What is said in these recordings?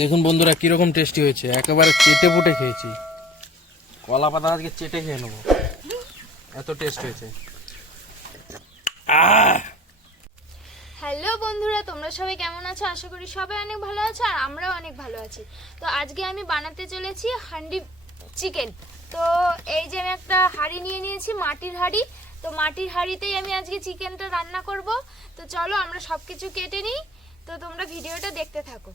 দেখুন বন্ধুরা, কীরকম টেস্টি হয়েছে। একেবারে চেটে পুটে খেয়েছি। কলা পাতা আজকে চেটে খেয়ে নেব। এত টেস্ট হয়েছে। হ্যালো বন্ধুরা, তোমরা সবাই কেমন আছো? আশা করি সবাই অনেক ভালো আছো আর আমরাও অনেক ভালো আছি। তো আজকে আমি বানাতে চলেছি হান্ডি চিকেন। তো এই যে আমি একটা হাঁড়ি নিয়ে নিয়েছি, মাটির হাঁড়ি। তো মাটির হাঁড়িতেই আমি আজকে চিকেনটা রান্না করব। তো চলো আমরা সব কিছু কেটে নিই। তো তোমরা ভিডিওটা দেখতে থাকো।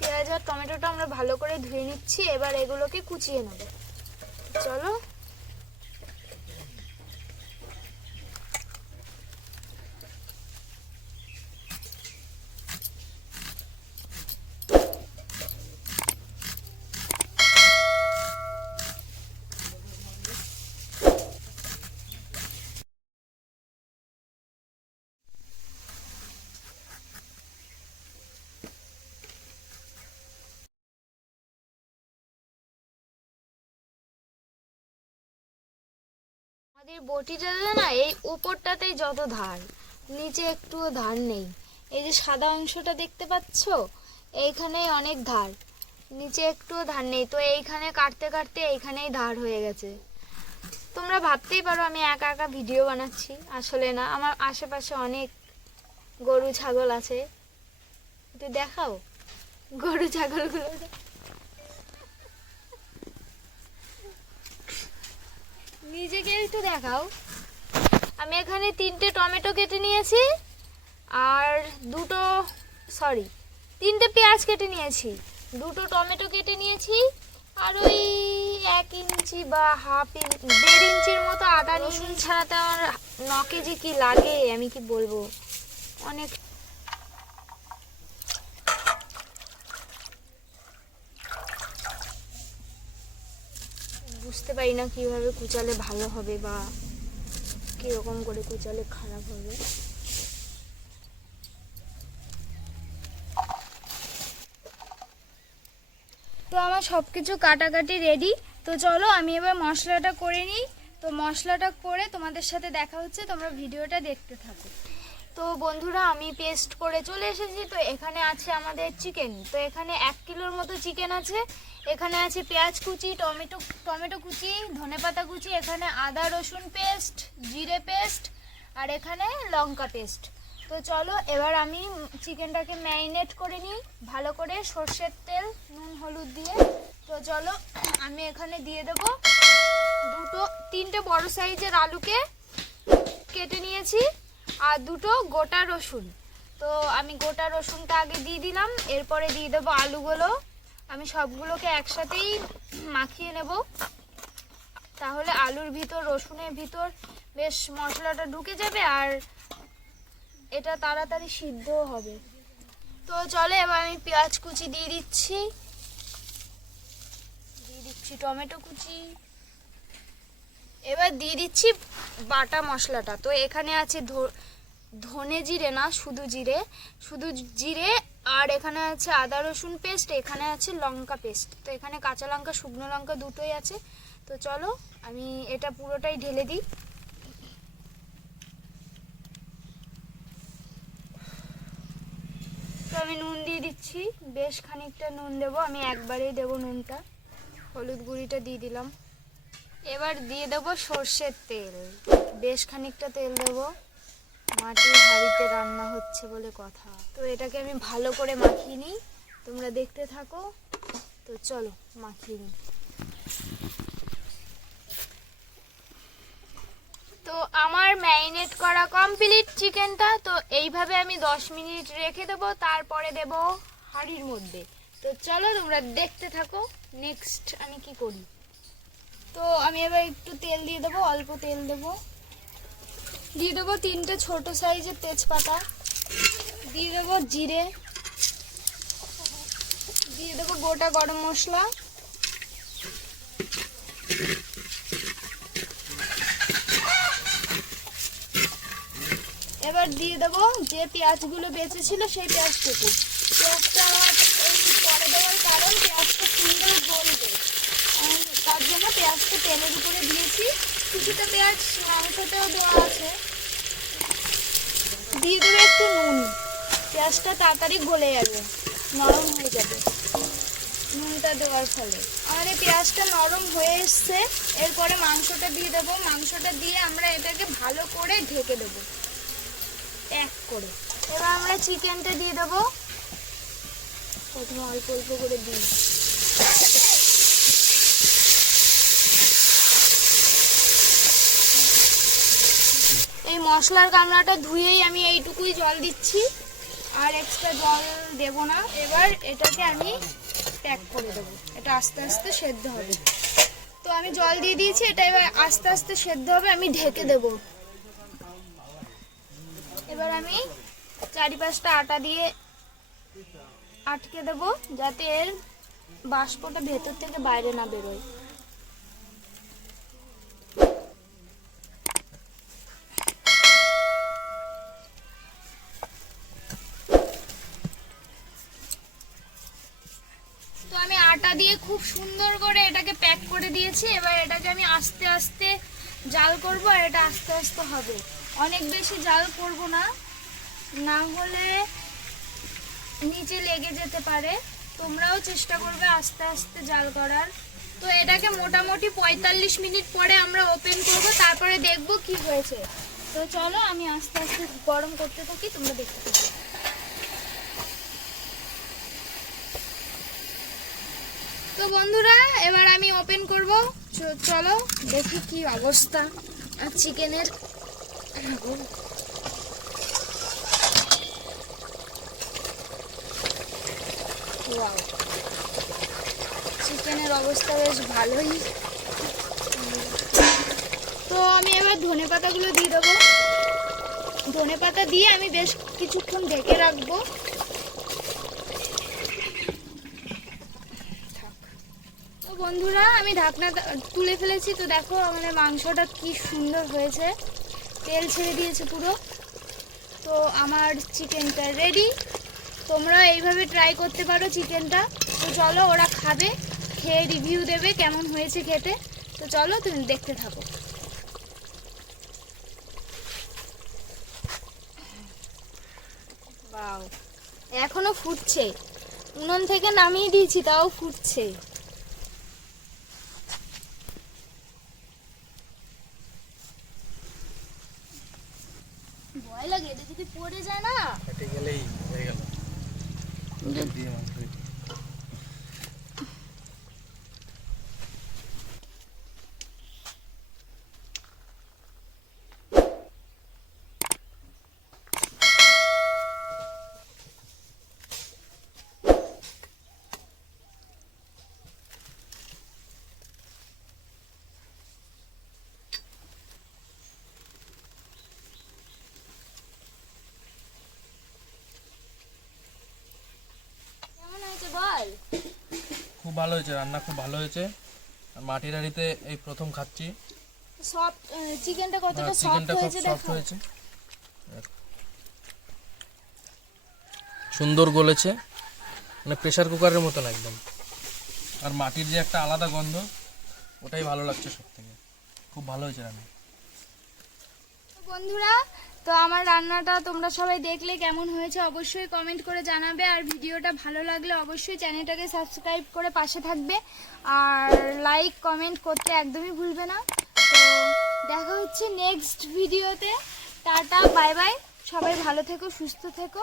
পেঁয়াজ আর টমেটোটা আমরা ভালো করে ধুয়ে নিচ্ছি এবার এগুলোকে কুচিয়ে নেব চলো আমাদের বটিটাতে না এই উপরটাতেই যত ধার, নিচে একটুও ধার নেই। এই যে সাদা অংশটা দেখতে পাচ্ছ এইখানে অনেক ধার, নিচে একটুও ধার নেই। তো এইখানে কাটতে কাটতে এইখানেই ধার হয়ে গেছে। তোমরা ভাবতেই পারো আমি একা একা ভিডিও বানাচ্ছি, আসলে না, আমার আশেপাশে অনেক গরু ছাগল আছে। একটু দেখাও গরু ছাগলগুলো। নিজেকে একটু দেখাও। আমি এখানে তিনটে টমেটো কেটে নিয়েছি, আর দুটো সরি তিনটে পেঁয়াজ কেটে নিয়েছি। দুটো টমেটো কেটে নিয়েছি, আর ওই এক ইঞ্চি বা হাফ ইঞ্চি দেড় ইঞ্চির মতো আদা রসুন ছাড়াতে আমার নখে যে কি লাগে, আমি কি বলব? অনেক বুঝতে পারি না কীভাবে কুচালে ভালো হবে বা কীরকম করে কুচালে খারাপ হবে। তো আমার সব কিছু কাটাকাটি রেডি তো চলো আমি এবার মশলাটা করে নিই। তো মশলাটা করে তোমাদের সাথে দেখা হচ্ছে, তোমরা ভিডিওটা দেখতে থাকো। তো বন্ধুরা, আমি পেস্ট করে চলে এসেছি। তো এখানে আছে আমাদের চিকেন তো এখানে এক কিলোর মতো চিকেন আছে। এখানে আছে পেঁয়াজ কুচি, টমেটো টমেটো কুচি ধনেপাতা কুচি, এখানে আদা, রসুন পেস্ট জিরে পেস্ট আর এখানে লঙ্কা পেস্ট তো চলো, এবার আমি চিকেনটাকে ম্যারিনেট করে নিই। ভালো করে সর্ষের তেল, নুন, হলুদ দিয়ে। তো চলো, আমি এখানে দিয়ে দেবো দুটো, তিনটে বড় সাইজের আলুকে কেটে নিয়েছি, আর দুটো গোটা রসুন। তো আমি গোটা রসুনটা আগে দিয়ে দিলাম, এরপরে দিয়ে দেবো আলুগুলো। আমি সবগুলোকে একসাথেই মাখিয়ে নেব। তাহলে আলুর ভিতর, রসুনের ভিতর বেশ মশলাটা ঢুকে যাবে আর এটা তাড়াতাড়ি সিদ্ধও হবে। তো চলে এবার আমি পেঁয়াজ কুচি দিয়ে দিচ্ছি। দিয়ে দিচ্ছি টমেটো কুচি। এবার দিয়ে দিচ্ছি বাটা মশলাটা। তো এখানে আছে ধনে জিরে না, শুধু জিরে। শুধু জিরে আর এখানে আছে আদা, রসুন পেস্ট এখানে আছে লঙ্কা পেস্ট তো এখানে কাঁচা লঙ্কা, শুকনো লঙ্কা দুটোই আছে। তো চলো, আমি এটা পুরোটাই ঢেলে দিই। তো আমি নুন দিয়ে দিচ্ছি। বেশ খানিকটা নুন দেবো। আমি একবারেই দেবো নুনটা। হলুদ গুঁড়িটা দিয়ে দিলাম। এবার দিয়ে দেবো সর্ষের তেল। বেশ খানিকটা তেল দেবো। মাটির হাঁড়িতে রান্না হচ্ছে বলে কথা। তো এটাকে আমি ভালো করে মাখিয়ে নিই। তোমরা দেখতে থাকো। তো চলো, মাখিয়ে নিই। তো আমার ম্যারিনেট করা কমপ্লিট চিকেনটা। তো এইভাবে আমি দশ মিনিট রেখে দেবো। তারপরে দেব হাঁড়ির মধ্যে। তো চলো, তোমরা দেখতে থাকো। নেক্সট আমি কি করি? তো আমি এবার একটু তেল দিয়ে দেবো, অল্প তেল দেবো। দিয়ে দেবো তিনটে ছোট সাইজের তেজপাতা। দিয়ে দেবো জিরে। দিয়ে দেবো গোটা গরম মশলা। এবার দিয়ে দেবো যে পেঁয়াজগুলো বেঁচেছিল সেই পেঁয়াজটুকু পেঁয়াজটা আমার এই পরে দেওয়ার কারণ পেঁয়াজটা পেঁয়াজটা তেলের উপরে দিয়েছি কিছুটা পেঁয়াজ মাংসতেও দেওয়া আছে। দিয়ে দেবে একটু নুন। পেঁয়াজটা তাড়াতাড়ি গলে যাবে, নরম হয়ে যাবে। নুনটা দেওয়ার ফলে। এই পেঁয়াজটা নরম হয়ে এসছে। এরপরে মাংসটা দিয়ে দেবো। মাংসটা দিয়ে আমরা এটাকে ভালো করে ঢেকে দেবো। এক করে। এবার আমরা চিকেনটা দিয়ে দেবো। প্রথমে অল্প অল্প করে দিই মশলার গামলাটা ধুয়েই আমি এইটুকুই জল দিচ্ছি। আর এক্সট্রা জল দেব না। এবার এটাকে আমি প্যাক করে দেবো। এটা আস্তে আস্তে সেদ্ধ হবে। তো আমি জল দিয়ে দিয়েছি, এটা এবার আস্তে আস্তে সেদ্ধ হবে, আমি ঢেকে দেব। এবার আমি চারিপাশটা আটা দিয়ে আটকে দেব, যাতে এর বাষ্পটা ভেতর থেকে বাইরে না বেরোয়। দিয়ে খুব সুন্দর করে এটাকে প্যাক করে দিয়েছি। এবার এটাকে আমি আস্তে আস্তে জাল করব আর এটা আস্তে আস্তে হবে। অনেক বেশি জাল করব না। না হলে নিচে লেগে যেতে পারে। তোমরাও চেষ্টা করবে আস্তে আস্তে জাল করার। তো এটাকে মোটামুটি পঁয়তাল্লিশ মিনিট পরে আমরা ওপেন করব, তারপরে দেখব কি হয়েছে। তো চলো আমি আস্তে আস্তে গরম করতে থাকি, তোমরা দেখতে থাকো। তো বন্ধুরা, এবার আমি ওপেন করব। চলো, দেখি কি অবস্থা আর চিকেনের চিকেনের অবস্থা বেশ ভালোই। তো আমি এবার ধনে পাতাগুলো দিয়ে দেবো। ধনে পাতা দিয়ে আমি বেশ কিছুক্ষণ ঢেকে রাখব। বন্ধুরা, আমি ঢাকনা তুলে ফেলেছি। তো দেখো আমাদের মাংসটা কি সুন্দর হয়েছে। তেল ছেড়ে দিয়েছে পুরো। তো আমার চিকেনটা রেডি তোমরা এইভাবে ট্রাই করতে পারো চিকেনটা। তো চলো ওরা খাবে, খেয়ে রিভিউ দেবে কেমন হয়েছে খেতে। তো চলো তুমি দেখতে থাকো। এখনও ফুটছে। উনুন থেকে নামিয়ে দিয়েছি, তাও ফুটছে। ভয় লাগে এটা যদি পড়ে যায় না। ফেটে গেলেই হয়ে গেল। দিয়ে মাংস দিই। কেমন হয়েছে বল খুব ভালো হয়েছে রান্না খুব ভালো হয়েছে। আর মাটির হাঁড়িতে এই প্রথম খাচ্ছি। সফট চিকেনটা কতটা সফট হয়েছে সফট হয়েছে। সুন্দর গলেছে। মানে প্রেসার কুকারের মতন একদম। আর মাটির যে একটা আলাদা গন্ধ ওটাই ভালো লাগছে সব থেকে খুব ভালো হয়েছে রান্না। বন্ধুরা তো আমার রান্নাটা তোমরা সবাই দেখলে কেমন হয়েছে অবশ্যই কমেন্ট করে জানাবে। আর ভিডিওটা ভালো লাগলে অবশ্যই চ্যানেলটাকে সাবস্ক্রাইব করে পাশে থাকবে। আর লাইক কমেন্ট করতে একদমই ভুলবে না। তো দেখা হচ্ছে নেক্সট ভিডিওতে টাটা বাই বাই সবাই ভালো থেকো, সুস্থ থেকো।